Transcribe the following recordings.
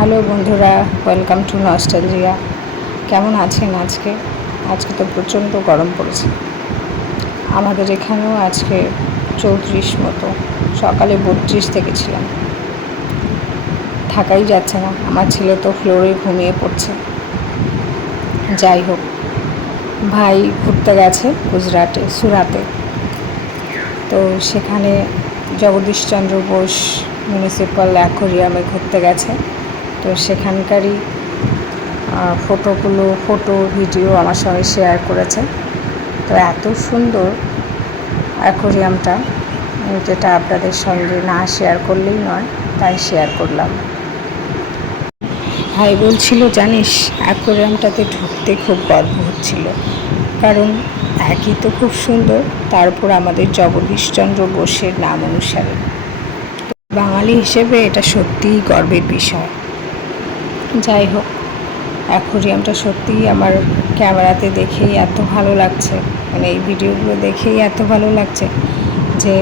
Hello বন্ধুরা, welcome to nostalgia. কেমন আছেন আজকে? আজকে তো প্রচণ্ড গরম পড়েছে। আমাদের এখানেও আজকে 34 মতো, সকালে 32 থেকে ছিলাম। থাকাই যাচ্ছে না, আমার ছেলে তো ফ্লোরে ঘুমিয়ে পড়ছে। যাই হোক, ভাই ঘুরতে গেছে গুজরাটে, সুরাতে। তো সেখানে জগদীশচন্দ্র বোস মিউনিসিপ্যাল অ্যাকোয়ারিয়ামে ঘুরতে গেছে। তো সেখানকারই ফটো ভিডিও আমার সঙ্গে শেয়ার করেছে। তো এত সুন্দর অ্যাকোয়ারিয়ামটা, যেটা আপনাদের সঙ্গে না শেয়ার করলেই নয়, তাই শেয়ার করলাম। ভাই বলছিল, জানিস অ্যাকোয়ারিয়ামটাতে ঢুকতে খুব গর্ব হচ্ছিল, কারণ একই তো খুব সুন্দর, তারপর আমাদের জগদীশচন্দ্র বোসের নাম অনুসারে। বাঙালি হিসেবে এটা সত্যিই গর্বের বিষয়। যাই হোক, অ্যাকোয়ারিয়ামটা সত্যিই আমার ক্যামেরাতে দেখেই এত ভালো লাগছে, মানে এই ভিডিওগুলো দেখেই এত ভালো লাগছে যে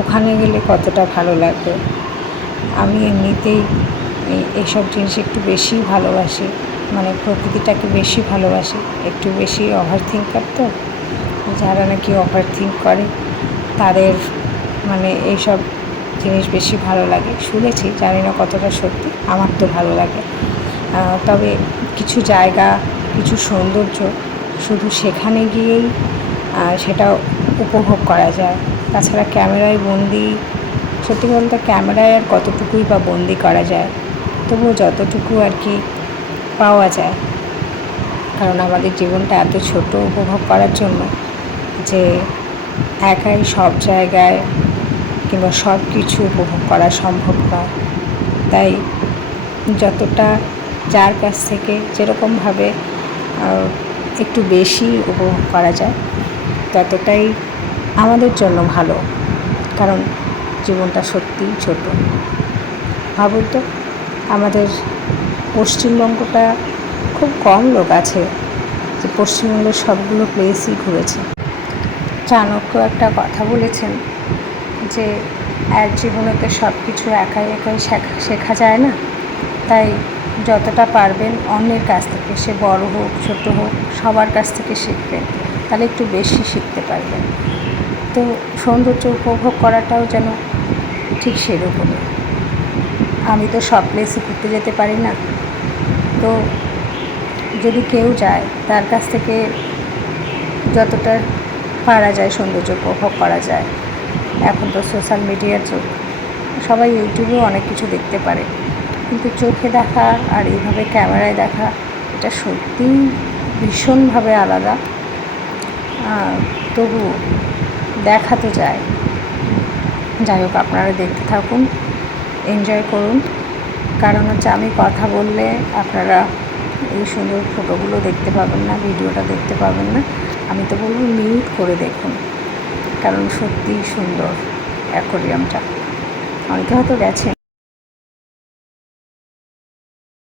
ওখানে গেলে কতটা ভালো লাগবে। আমি এমনিতেই এইসব জিনিস একটু বেশি ভালোবাসি, মানে প্রকৃতিটাকে বেশি ভালোবাসি, একটু বেশি ওভার থিঙ্কার। তো যারা নাকি ওভার থিঙ্ক করে তাদের মানে এইসব জিনিস বেশি ভালো লাগে, শুনেছি, জানি না কতটা সত্যি, আমার তো ভালো লাগে। তবে কিছু জায়গা, কিছু সৌন্দর্য শুধু সেখানে গিয়েই সেটা উপভোগ করা যায়। তাছাড়া ক্যামেরায় বন্দি, সত্যি বলতে ক্যামেরায় আর কতটুকুই বা বন্দি করা যায়, তবুও যতটুকু আর কি পাওয়া যায়। কারণ আমাদের জীবনটা এত ছোট উপভোগ করার জন্য যে একাই সব জায়গায় কিংবা সব কিছু উপভোগ করা সম্ভব নয়। তাই যতটা যার কাছ থেকে যেরকমভাবে একটু বেশি উপভোগ করা যায় ততটাই আমাদের জন্য ভালো, কারণ জীবনটা সত্যিই ছোট। ভাবুন তো, আমাদের পশ্চিমবঙ্গটা খুব কম লোক আছে যে পশ্চিমবঙ্গের সবগুলো প্লেসই ঘুরেছে। চাণক্য একটা কথা বলেছেন যে এক জীবনেতে সব কিছু একাই শেখা যায় না, তাই যতটা পারবেন অন্যের কাছ থেকে, সে বড় হোক ছোট হোক, সবার কাছ থেকে শিখবেন, তাহলে একটু বেশি শিখতে পারবেন। তো সৌন্দর্য উপভোগ করাটাও যেন ঠিক সেরকমই। আমি তো সব প্লেসে ঘুরতে যেতে পারি না, তো যদি কেউ যায় তার কাছ থেকে যতটা পারা যায় সৌন্দর্য উপভোগ করা যায়। এখন তো সোশ্যাল মিডিয়ার যুগ, সবাই ইউটিউবেও অনেক কিছু দেখতে পারে, কিন্তু চোখে দেখা আর এইভাবে ক্যামেরায় দেখা, এটা সত্যিই ভীষণভাবে আলাদা। তবু দেখা তো যায়। যাই হোক, আপনারা দেখতে থাকুন, এনজয় করুন। কারণ হচ্ছে আমি কথা বললে আপনারা এই সুন্দর ফটোগুলো দেখতে পাবেন না, ভিডিওটা দেখতে পাবেন না। আমি তো বলবো মিউট করে দেখুন, কারণ সত্যিই সুন্দর অ্যাকোয়ারিয়ামটা। অনেকে হয়তো গেছেন।